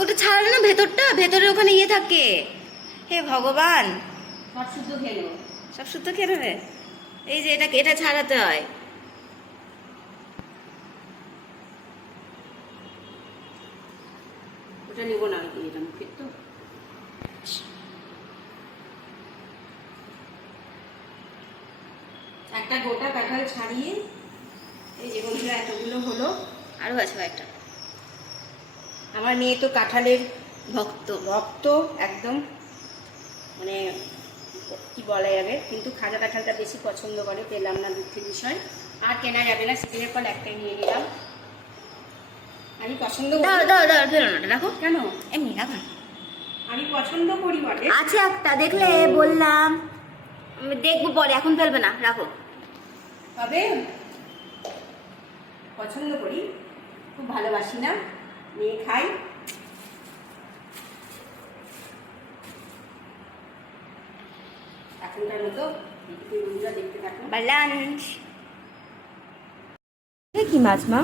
ওটা ছাড়ে না ভেতরটা? ভেতরে ওখানে ইয়ে থাকে। হে ভগবান। সব শুদ্ধ খেয়ে নেবে। এই যে এটা এটা ছাড়াতে হয়। ওটা নেব না এটা মুখের তো একটা গোটা কাঁঠাল ছাড়িয়ে এই যে বন্ধুরা এতগুলো হলো। আরও আছে একটা আমার মেয়ে তো কাঁঠালের ভক্ত। ভক্ত একদম। মানে কি বলা যাবে? কিন্তু খাজা কাঁঠালটা বেশি পছন্দ করে পেলাম না দুঃখের বিষয়। আর কেনা যাবে না সিজনের ফল একটাই নিয়ে নিলাম। আমি পছন্দ দাও দাও দাও ফেরো না রাখো কেন? এমনি রাখো আমি পছন্দ করি বটে। আছে একটা দেখলে বললাম। দেখব পরে এখন ফেলবে না রাখো। তবে পছন্দ করি খুব ভালোবাসি না। নিয়ে খাই। এখনকার মতো দেখতে থাকুন। লাঞ্চ কি মাছ মা?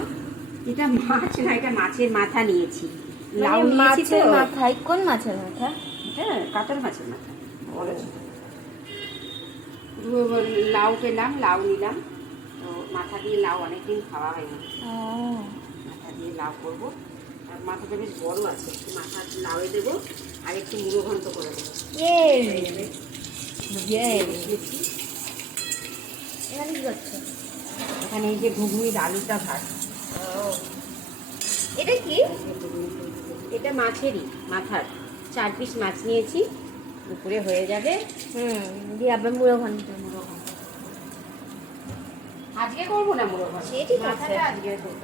এটা মাছ না এটা মাছের মাথা নিয়েছি। লাউ মানে মাছের মাথায় কোন মাছের মাথা? হ্যাঁ কাতল মাছের মাথা। লাউ পেলাম লাউ নিলাম। তো মাথা দিয়ে লাউ অনেকদিন খাওয়া হয়নি। মাথা দিয়ে লাউ করব। আর মাথাটা বেশ বড় আছে একটু মাথা লাউয়ে দেবো আর একটু মুড়ো ঘন্ট করে দেবো। এখানে এই যে ঘুগনির আলুটা ভাত। এটা কি? এটা মাছেরই মাথার। চার পিস মাছ নিয়েছি দুপুরে হয়ে যাবে। হুম। দিয়ে আবার মুড়ো ঘন্ট মুড়ো ঘন্ট। আজকে করব না মুড়ো ঘন্ট? ঠিক আছে। মাথাটা আজকে করব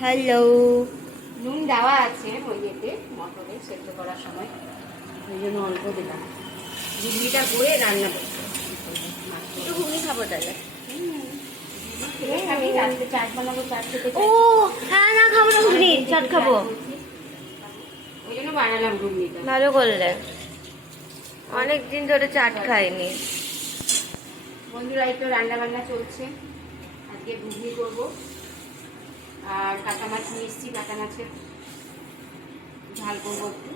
হ্যালো নুন দেওয়া আছে ওই মটরে সেদ্ধ করার সময়। ওই জন্য অল্প দিলাম। ঘুগনিটা করে রান্না করতে একটু ঘুগনি খাব তাহলে। ও হ্যাঁ না খাব না ঘুগনি চাট খাব। ওই জন্য বানালাম ঘুগনিটা। ভালো করলে। অনেক দিন ধরে চাট খাইনি। বন্ধুরা তো রান্না বান্না চলছে। আজকে ঘুগনি করব। আর কাটা মাছ নিয়ে এসেছি কাটা মাছের ঝাল করব একটু।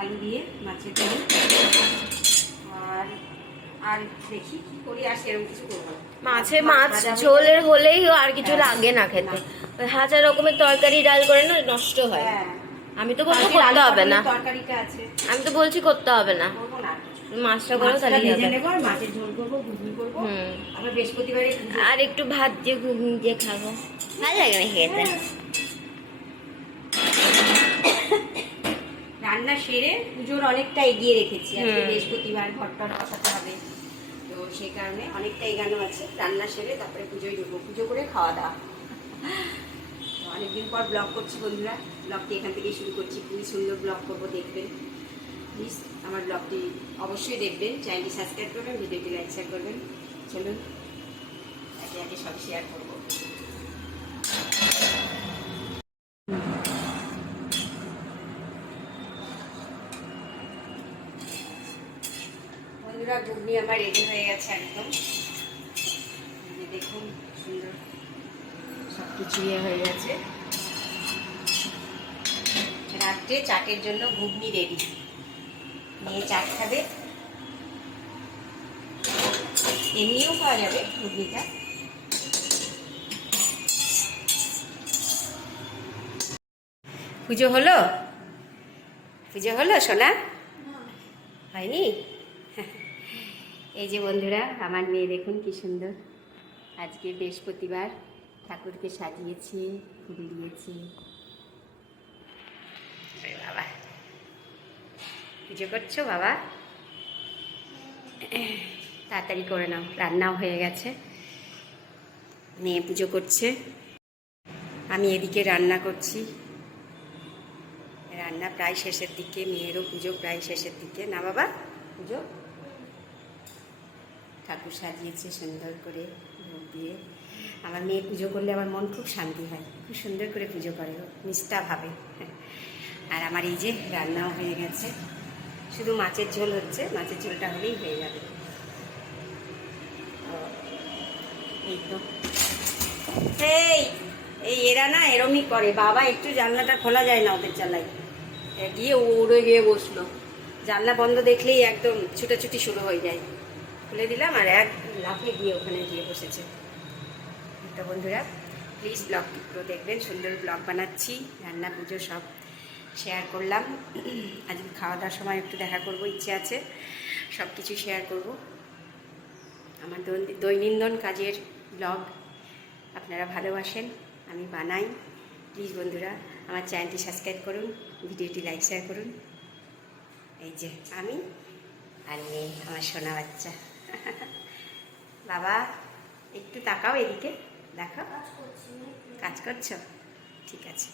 আলু দিয়ে মাছের ঝোল। আর আর দেখি কি করি আর সেরকম কিছু করব মাছে মাছ ঝোলের হলেই আর কিছু হ্যাঁ। লাগে না খেতে। ওই হাজার রকমের তরকারি ডাল করে না নষ্ট হয়। হ্যাঁ। আমি তো কালকে করতে হবে না। তরকারিটা আছে। আমি তো বলছি করতে হবে না। মাছটা করো আর মাছের ঝোল করব আবার বৃহস্পতিবারে আর একটু ভাত দিয়ে ঘুগনি দিয়ে খাব। ভালো লাগে না খেতে। রান্না সেরে পুজোর অনেকটা এগিয়ে রেখেছি। আজকে। বৃহস্পতিবার ঘরটা বসাতে হবে। তো সেই কারণে অনেকটা এগানো আছে। রান্না সেরে তারপরে পুজোয় ঢুকবো। পুজো করে খাওয়া দাওয়া। অনেকদিন পর ব্লগ করছি বন্ধুরা। ব্লগটি এখান থেকে শুরু করছি। খুবই সুন্দর ব্লগ করব দেখবেন প্লিজ আমার ব্লগটি অবশ্যই দেখবেন। চ্যানেলটি সাবস্ক্রাইব করবেন ভিডিওটি লাইক শেয়ার করবেন। চলুন, একে একে সব শেয়ার করব। বন্ধুরা, ঘুগনি আমার রেডি হয়ে গেছে একদম। দেখুন, সুন্দর সব কিছু ইয়ে হয়ে গেছে। রাত্রে চাটের জন্য ঘুগনি রেডি নিয়ে চাট খাবে। এমনিও পাওয়া যাবে ঘুগনিটা পুজো হলো? পুজো হলো, সোনা? হয়নি? এই যে বন্ধুরা, আমার মেয়ে দেখুন কি সুন্দর। আজকে বৃহস্পতিবার, ঠাকুরকে সাজিয়েছে, ফুল দিয়েছে। বাবা। পুজো করছ বাবা? তাড়াতাড়ি করে নাও, রান্নাও হয়ে গেছে। মেয়ে পুজো করছে। আমি এদিকে রান্না করছি। রান্না প্রায় শেষের দিকে, মেয়েরও পুজো প্রায় শেষের দিকে। না বাবা, পুজো? ঠাকুর সাজিয়েছে সুন্দর করে ভোগ দিয়ে। আমার মেয়ে পুজো করলে আমার মন খুব শান্তি হয়। খুব সুন্দর করে পুজো করে নিষ্ঠাভাবে আর আমার এই যে রান্নাও হয়ে গেছে। শুধু মাছের ঝোল হচ্ছে, মাছের ঝোলটা হলেই হয়ে যাবে ও, এই তো এই এই এরা না এরমই করে। বাবা, একটু জানলাটা খোলা যায় না ওদের চালাই গিয়ে উড়ে গিয়ে বসল। জানলা বন্ধ দেখলেই একদম ছুটাছুটি শুরু হয়ে যায়। খুলে দিলাম আর এক লাফে গিয়ে ওখানে গিয়ে বসেছে। তো বন্ধুরা প্লিজ ব্লগটি পুরো দেখবেন। সুন্দর ব্লগ বানাচ্ছি, রান্না, পুজো সব শেয়ার করলাম। আজকে খাওয়া দাওয়ার সময় একটু দেখা করব, ইচ্ছে আছে। সব কিছু শেয়ার করব। আমার দৈন- দৈনন্দিন কাজের ব্লগ আপনারা ভালোবাসেন আমি বানাই। প্লিজ বন্ধুরা আমার চ্যানেলটি সাবস্ক্রাইব করুন ভিডিওটি লাইক শেয়ার করুন। এই যে আমি আর মেয়ে আমার সোনা বাচ্চা। বাবা একটু তাকাও এদিকে দেখো। কাজ করছ। ঠিক আছে।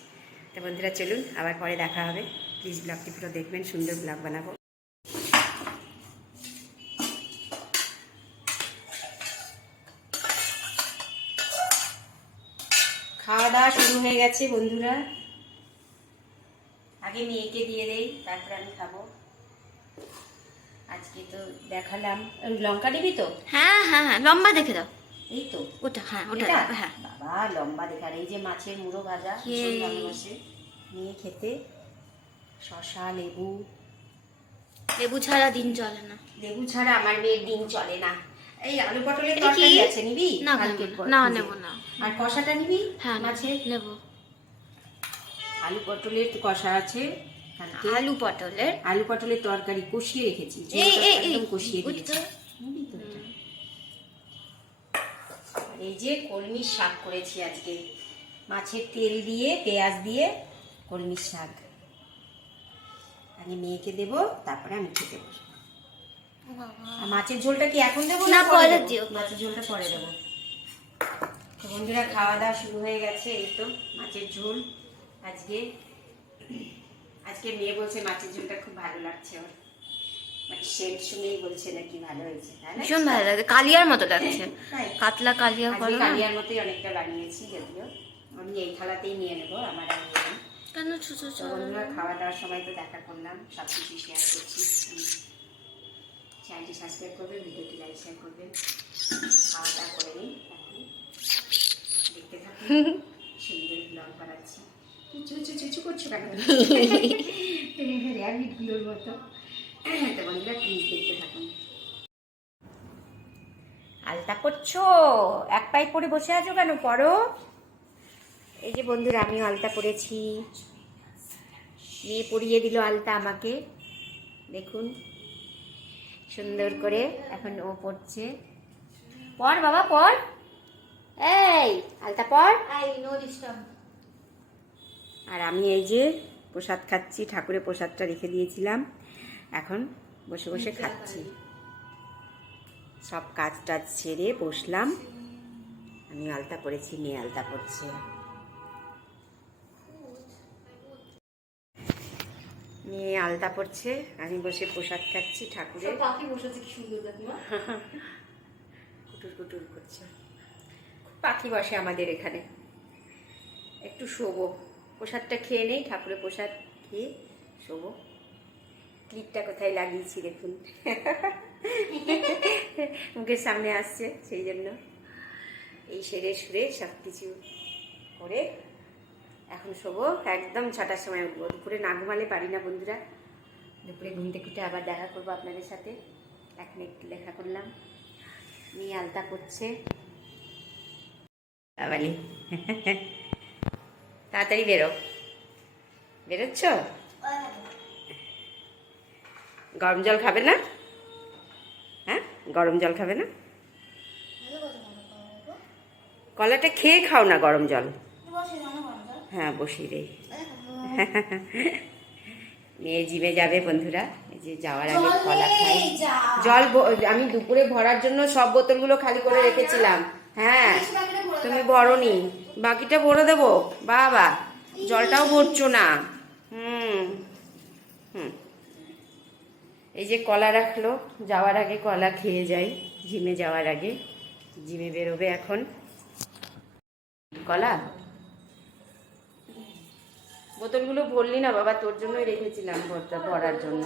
তো বন্ধুরা চলুন আবার পরে দেখা হবে। প্লিজ ব্লগটি পুরো দেখবেন সুন্দর ব্লগ বানাবো। হয়ে গেছে বন্ধুরা। আগে মেয়েকে দিয়ে দেই তারপর আমি খাব। আজকে তো দেখালাম। লঙ্কা দিবি তো? হ্যাঁ হ্যাঁ হ্যাঁ লম্বা দেখে দাও। এই তো। ওটা হ্যাঁ ওটা হ্যাঁ। বাবা লম্বা দেখার এই যে মাছের মুড়ো ভাজা ভীষণ ভালোবাসে। নিয়ে খেতে। শশা লেবু। লেবু ছাড়া দিন চলে না। লেবু ছাড়া আমার মেয়ের দিন চলে না। এই আলু পটলের তরকারি আছে নিবি? না না। নেব না। আর কষাটা নিবি হ্যাঁ মাছের নেব। আলু পটলের কষা আছে। আলু পটলের। আলু পটলের তরকারি কষিয়ে রেখেছি। একদম কষিয়ে দিয়েছি। এই যে কলমির শাক করেছি আজকে। মাছের তেল দিয়ে পেঁয়াজ দিয়ে কলমির শাক। আগে মেয়েকে দেবো তারপরে আমি খেতে বসবো। আর মাছের ঝোলটা কি এখন দেবো না, পরে দিও। মাছের ঝোলটা পরে দেবো। বন্ধুরা খাওয়া দাওয়া শুরু হয়ে গেছে এই তো মাছের ঝোল। আজকে আজকে মেয়ে বলছে মাছের ঝোলটা খুব ভালো লাগছে ওর। মানে সেন্ট শুনেই বলছে নাকি ভালো হয়েছে ভীষণ ভালো লাগে কালিয়ার মতো লাগছে। কাতলা কালিয়া করো কালিয়ার মতোই অনেকটা বানিয়েছি যদিও। আমি এই থালাতেই নিয়ে নেব আমার আর কেন ছোট ছোট? বন্ধুরা খাওয়া দাওয়ার সময় তো দেখা করলাম সব কিছু শেয়ার করছি চ্যানেলটি সাবস্ক্রাইব করবেন ভিডিওটি লাইক শেয়ার করবেন। খাওয়া দাওয়া করে নিন। দেখতে থাকুন সুন্দর ব্লগ বানাচ্ছি। চুচু চুচু চুচু করছ কেন? র্যাবিটগুলোর মতো। তো বন্ধুরা প্লিজ দেখতে থাকুন। আলতা করছ? এক পাই পরে বসে আছো কেন? পরো এই যে বন্ধুরা আমিও আলতা পরেছি মেয়ে পরিয়ে দিল আলতা আমাকে। দেখুন সুন্দর করে এখন ও পড়ছে। পর বাবা পর এই আলতা পর। আই নো ডিস্টার্ব আর আমি এই যে প্রসাদ খাচ্ছি ঠাকুরের প্রসাদটা রেখে দিয়েছিলাম। এখন বসে বসে খাচ্ছি। সব কাজ টাজ ছেড়ে বসলাম। আমি আলতা পরেছি মেয়ে আলতা পড়ছে মেয়ে আলতা পড়ছে আমি বসে প্রসাদ খাচ্ছি ঠাকুরের। পাখি বসেছে কি সুন্দর কুটুর কুটুর করছে। পাখি বসে আমাদের এখানে। একটু শোবো। প্রসাদটা খেয়ে নেই ঠাকুরের প্রসাদ খেয়ে শোবো। ক্লিপটা কোথায় লাগিয়েছি দেখুন। মুখের সামনে আসছে সেই জন্য। এই সেরে সুরে সব কিছু করে এখন শোবো। একদম ছটার সময় উঠবো। দুপুরে না ঘুমালে পারি না বন্ধুরা। দুপুরে ঘুমতে খুঁটে আবার দেখা করব আপনাদের সাথে। এখন একটু দেখা করলাম। মেয়ে আলতা করছে। বাবালি তাড়াতাড়ি বেরো। বেরোচ্ছ? গরম জল খাবে না? হ্যাঁ? গরম জল খাবে না? কলাটা খেয়ে খাও না গরম জল। হ্যাঁ বসি রে। মেয়ে জিমে যাবে বন্ধুরা। যে যাওয়ার আগে কলা খাই। জল আমি দুপুরে ভরার জন্য সব বোতলগুলো খালি করে রেখেছিলাম। হ্যাঁ। তুমি বড়নি। বাকিটা ভরে দেবো? বাবা জলটাও ভরছো না। হুম হুম। এই যে কলা রাখল যাওয়ার আগে কলা খেয়ে যাই জিমে যাওয়ার আগে। জিমে বেরোবে এখন। কলা? বোতলগুলো ভরলি না বাবা তোর জন্যই রেখেছিলাম ভরটা ভরার জন্য।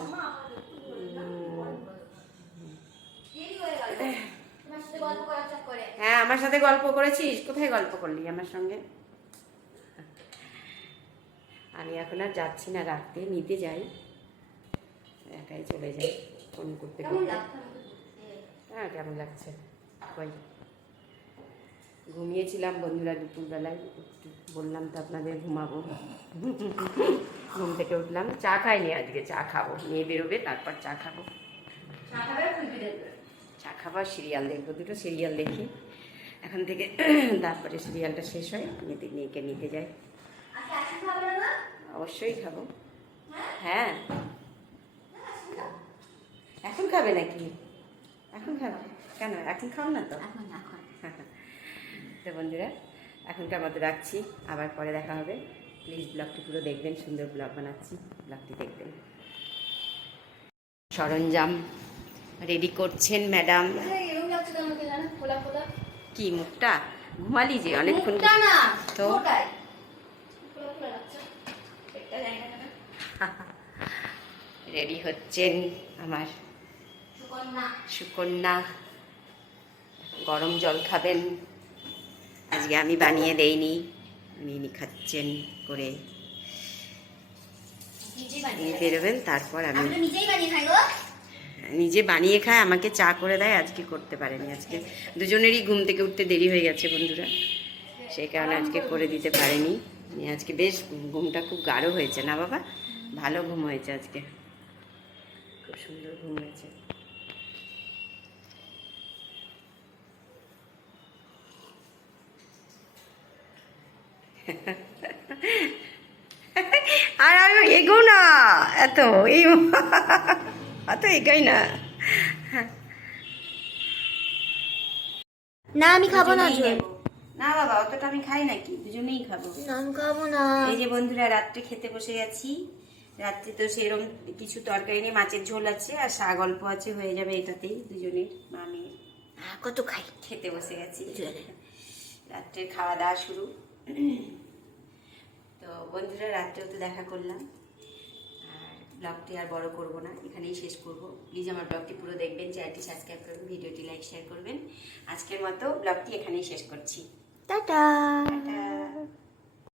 আমার সাথে গল্প করেছিস? কোথায় গল্প করলি আমার সঙ্গে? আমি এখন আর যাচ্ছি না রাখতে নিতে যাই। একাই চলে যাই ফোন করতে হ্যাঁ কেমন লাগছে? কই ঘুমিয়েছিলাম বন্ধুরা দুপুরবেলায় একটু বললাম তো আপনাদের ঘুমাবো। ঘুম থেকে উঠলাম চা খাইনি আজকে চা খাব। নিয়ে বেরোবে তারপর চা খাব। চা খাবার সিরিয়াল দেখব দুটো সিরিয়াল দেখি। এখন থেকে তারপরে সিরিয়ালটা শেষ হয় নিতে মেয়েকে নিতে যাই। আচ্ছা অবশ্যই খাব। হ্যাঁ। এখন খাবে নাকি? এখন খাবে। কেন? এখন খাও না তো? তো বন্ধুরা এখনকার মতো রাখছি। আবার পরে দেখা হবে। প্লিজ ব্লগটি পুরো দেখবেন সুন্দর ব্লগ বানাচ্ছি। ব্লগটি দেখবেন। সরঞ্জাম রেডি করছেন ম্যাডাম খোলা খোলা। কি মুখটা? ঘুমালি যে অনেকক্ষণ তো? রেডি হচ্ছেন আমার সুকন্যা। গরম জল খাবেন। আজকে আমি বানিয়ে দেইনি উনি খাচ্ছেন করে। বেরোবেন তারপর আমি আমি নিজেই বানিয়ে খাই গো। নিজে বানিয়ে খায়, আমাকে চা করে দেয়, আজকে করতে পারেনি। আজকে দুজনেরই ঘুম থেকে উঠতে দেরি হয়ে গেছে বন্ধুরা। সেই কারণে আজকে করে দিতে পারেনি। আজকে বেশ ঘুমটা খুব গাঢ় হয়েছে। না বাবা? ভালো ঘুম হয়েছে আজকে। খুব সুন্দর ঘুম হয়েছে। আর আমি এগো না এত, এই এত এগাই না। না আমি খাব না ঝোল না বাবা অতটা আমি খাই নাকি? দুজনেই খাব। আমি খাব না। এই যে বন্ধুরা রাত্রে খেতে বসে গেছি রাত্রে তো সেরকম কিছু তরকারি নেই মাছের ঝোল আছে আর শাক অল্প আছে হয়ে যাবে এটাতেই দুজনের মামি কত খাই। খেতে বসে গেছি রাত্রে খাওয়া দাওয়া শুরু। তো বন্ধুরা রাত্রেও তো দেখা করলাম। ব্লগটি আর বড় করব না এখানেই শেষ করব। প্লিজ আমার ব্লগটি পুরো দেখবেন চ্যানেলটি সাবস্ক্রাইব করবেন ভিডিওটি লাইক শেয়ার করবেন। আজকের মতো ব্লগটি এখানেই শেষ করছি। টাটা! টাটা!